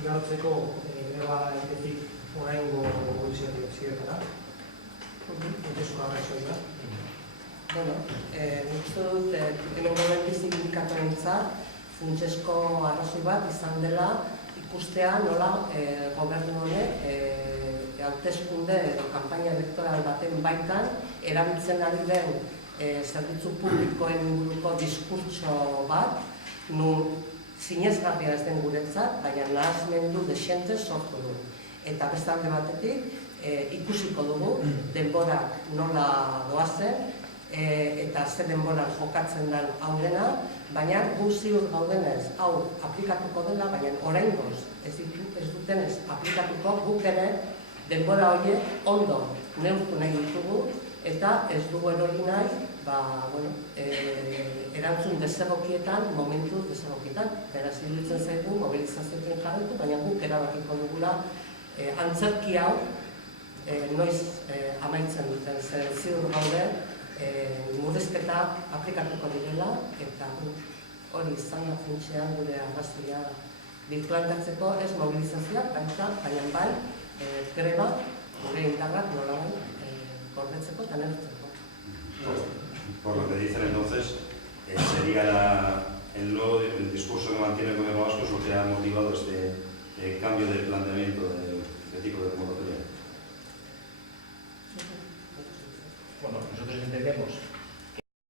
igarotzeko greba etetik oraingo zioetara. Entesuko arrazoia. Bueno, nik dut, hemen goberti sindikatuentzat funtsezko arrazoi bat izan dela ikustea nola gobernu honek hauteskunde edo kanpaina elektoral baten baitan erabiltzen ari den zerbitzu publikoen inguruko diskurtso bat, nun sinesgarria ez den guretzat, baina nahasmendu dexente sortu du. Eta beste alde batetik ikusiko dugu denborak nola doazen, eta ze denboran jokatzen den hau dena, baina gu ziur gaudenez hau aplikatuko dela, baina oraingoz ez dutenez aplikatuko guk ere denbora horiek ondo neurtu nahi ditugu eta ez dugu erori nahi erantzun desegokietan, momentu desegokietan. Beraz, iruditzen zaigu mobilizazioekin jarraitu, baina guk erabakiko dugula antzerki hau noiz amaitzen duten, zer ziur gaude murrizketa aplikatuko direla, eta hori izan da funtsean gure arrazoia birplantatzeko ez mobilizazioak, baina bai greba gure indarrak nolabait gordetzeko eta neurtzeko. Por lo que dicen entonces, sería el discurso que mantiene el gobierno vasco es lo que ha motivado este cambio de planteamiento de tipo de convocatoria. Bueno, nosotros entendemos